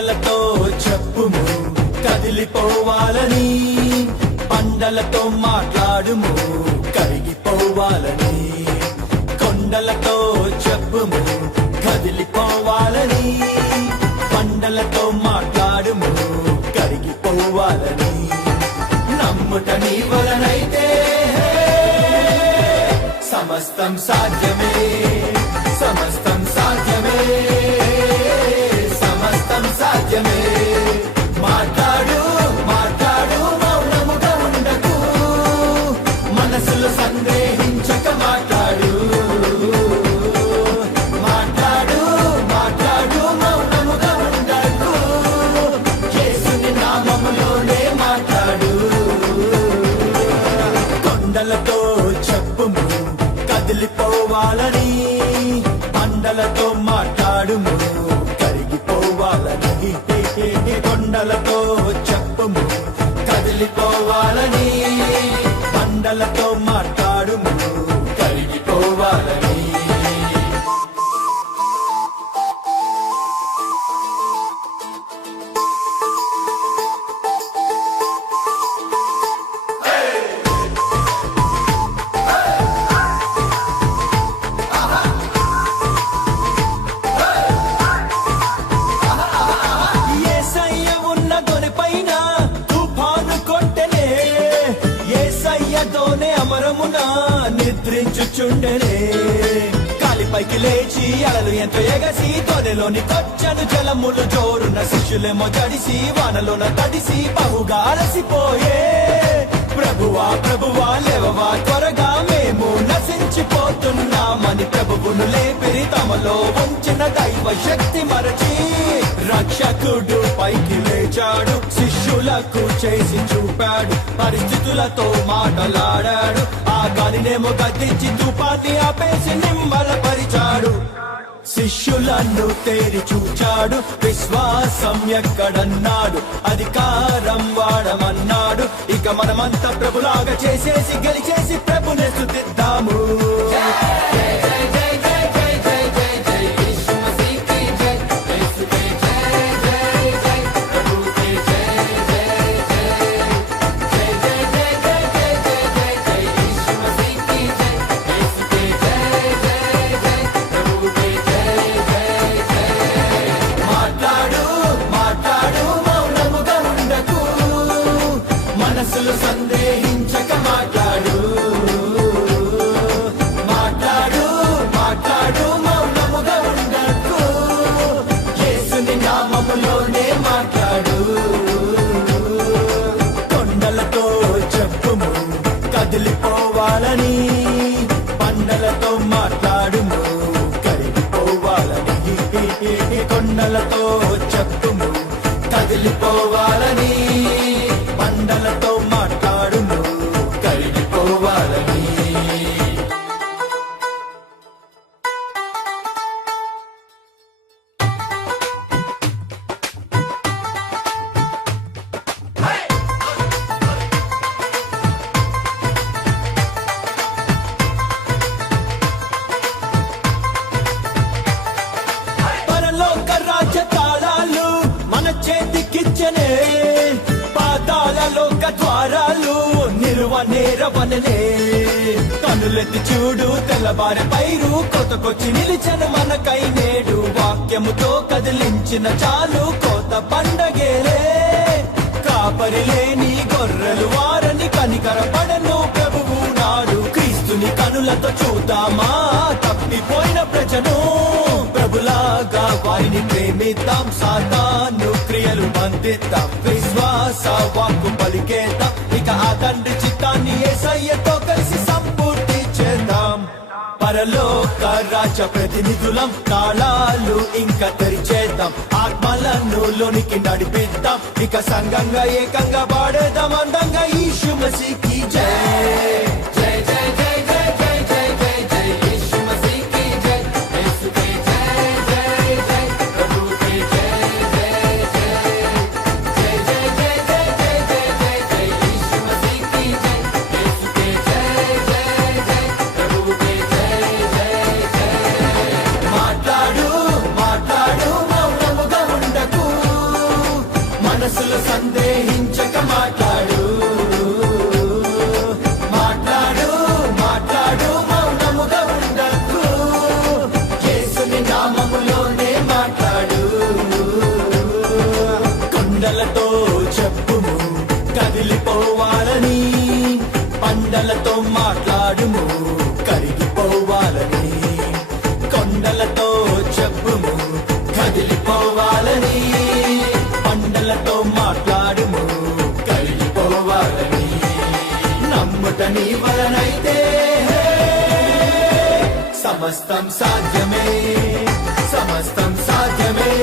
కొండలతో చెప్పుము కదిలిపోవాలని, పండలతో మాట్లాడుము కరిగిపోవాలని. కొండలతో చెప్పుము కదిలిపోవాలని, పండలతో మాట్లాడుము కరిగిపోవాలని. నమ్ముట నీ వలనైతే సమస్తం సాధ్యమే, సమస్తం సాధ్యమే, సమస్తం సాధ్యమే. మాట్లాడు మాట్లాడు మౌనముగా ఉండకు, మనసులో సందేహించక మాట్లాడు. మాట్లాడు మాట్లాడు మౌనముగా ఉండకు, యేసుని నామములోనే మాట్లాడు. కొండలతో చెప్పుము కదిలిపోవాలని, పండలతో మాట్లాడుము కరిగిపోవాలని. కొండలతో చెప్పుము కదిలిపోవాలని, పండలతో మాట్లాడుము కరిగిపోవాలని. నిద్రించుచుండెనే కాలిపైకి లేచి అలలు ఎంతో ఎగసి, తొనెలోని కొచ్చను జలములు జోరున శిష్యులేమో జడిసి, వానలోన తడిసి బహుగా అలసిపోయే. ప్రభువా ప్రభువా లేవవా త్వరగా, మేము నశించిపోతున్నామని ప్రభువును లేపిరి. తమలో ఉంచిన దైవ శక్తి మరచి రక్షకుడు పైకి లేచాడు, శిష్యులకు చేసి చూపాడు, పరిస్థితులతో మాటలాడాడు. ఆ గాలినేమో గద్దించి తుపాన్ని ఆపేసి నిమ్మలపరిచాడు. శిష్యులను తేరి చూచాడు, విశ్వాసం ఎక్కడన్నాడు, అధికారం వాడమన్నాడు. ఇక మనమంతా ప్రభులాగా చేసేసి గెలిచేసి ప్రభునే స్తుతిద్దాము. మనసులు సందేహించక మాట్లాడు. మాట్లాడు మాట్లాడు మౌనముగా ఉండకు, యేసుని నామములోనే మాట్లాడు. కొండలతో చెప్పుము కదిలిపోవాలని, పండలతో మాట్లాడుము కరిగిపోవాలని. కొండలతో చెప్పుము కదిలిపోవాలని, పండలతో మాట్లాడుము కరిగిపోవాలని. పరలోక రాజ్య తాళాలు మన చేతికిచ్చనే, పాతాళలోక ద్వారాలు నిలువనేరవననే. కనులెత్తి చూడు తెల్లబారె పైరు, కోతకొచ్చి నిలిచను మనకై నేడు. వాక్యముతో కదిలించిన చాలు కోత పండగేలే. కాపరి లేని గొర్రెలు వారని కనికరపడను ప్రభువు నాడు. క్రీస్తుని కనులతో చూద్దామా తప్పిపోయిన ప్రజను, ప్రభులాగా వారిని ప్రేమిద్దాం, సాతాను క్రియలు బంధిద్దాం, విశ్వాస వాక్కు పలికేద్దాం. ఇక ఆ తండ్రి చిత్తాన్ని యేసయ్యతో కలిసి సంపూర్తి చేద్దాం. పరలోక రాజ్య ప్రతినిధులం, తాళాలు ఇంకా తెరిచేద్దాం, ఆత్మలను లోనికి నడిపిద్దాం. ఇక సంఘంగా ఏకంగా పాడేద్దాం అందంగా యేసు మసీకి జై. జై జై జై జై జై జై జై జై యేసు మసీకి జై. యేసుకి జై జై జై, ప్రభుకి జై జై జై. జై జై జై జై జై జై జై జై యేసు మసీకి జై. యేసుకి జై జై జై, ప్రభుకి జై జై జై. మాట్లాడు మాట్లాడు మౌనముగా ఉండకు, కదిలిపోవాలని పండలతో మాట్లాడుము కరిగిపోవాలని కొండలతో చెప్పుము కదిలిపోవాలని పండలతో మాట్లాడుము కరిగిపోవాలని నమ్ముట నీ వలనైతే సమస్తం సాధ్యమే సమస్తం సాధ్యమే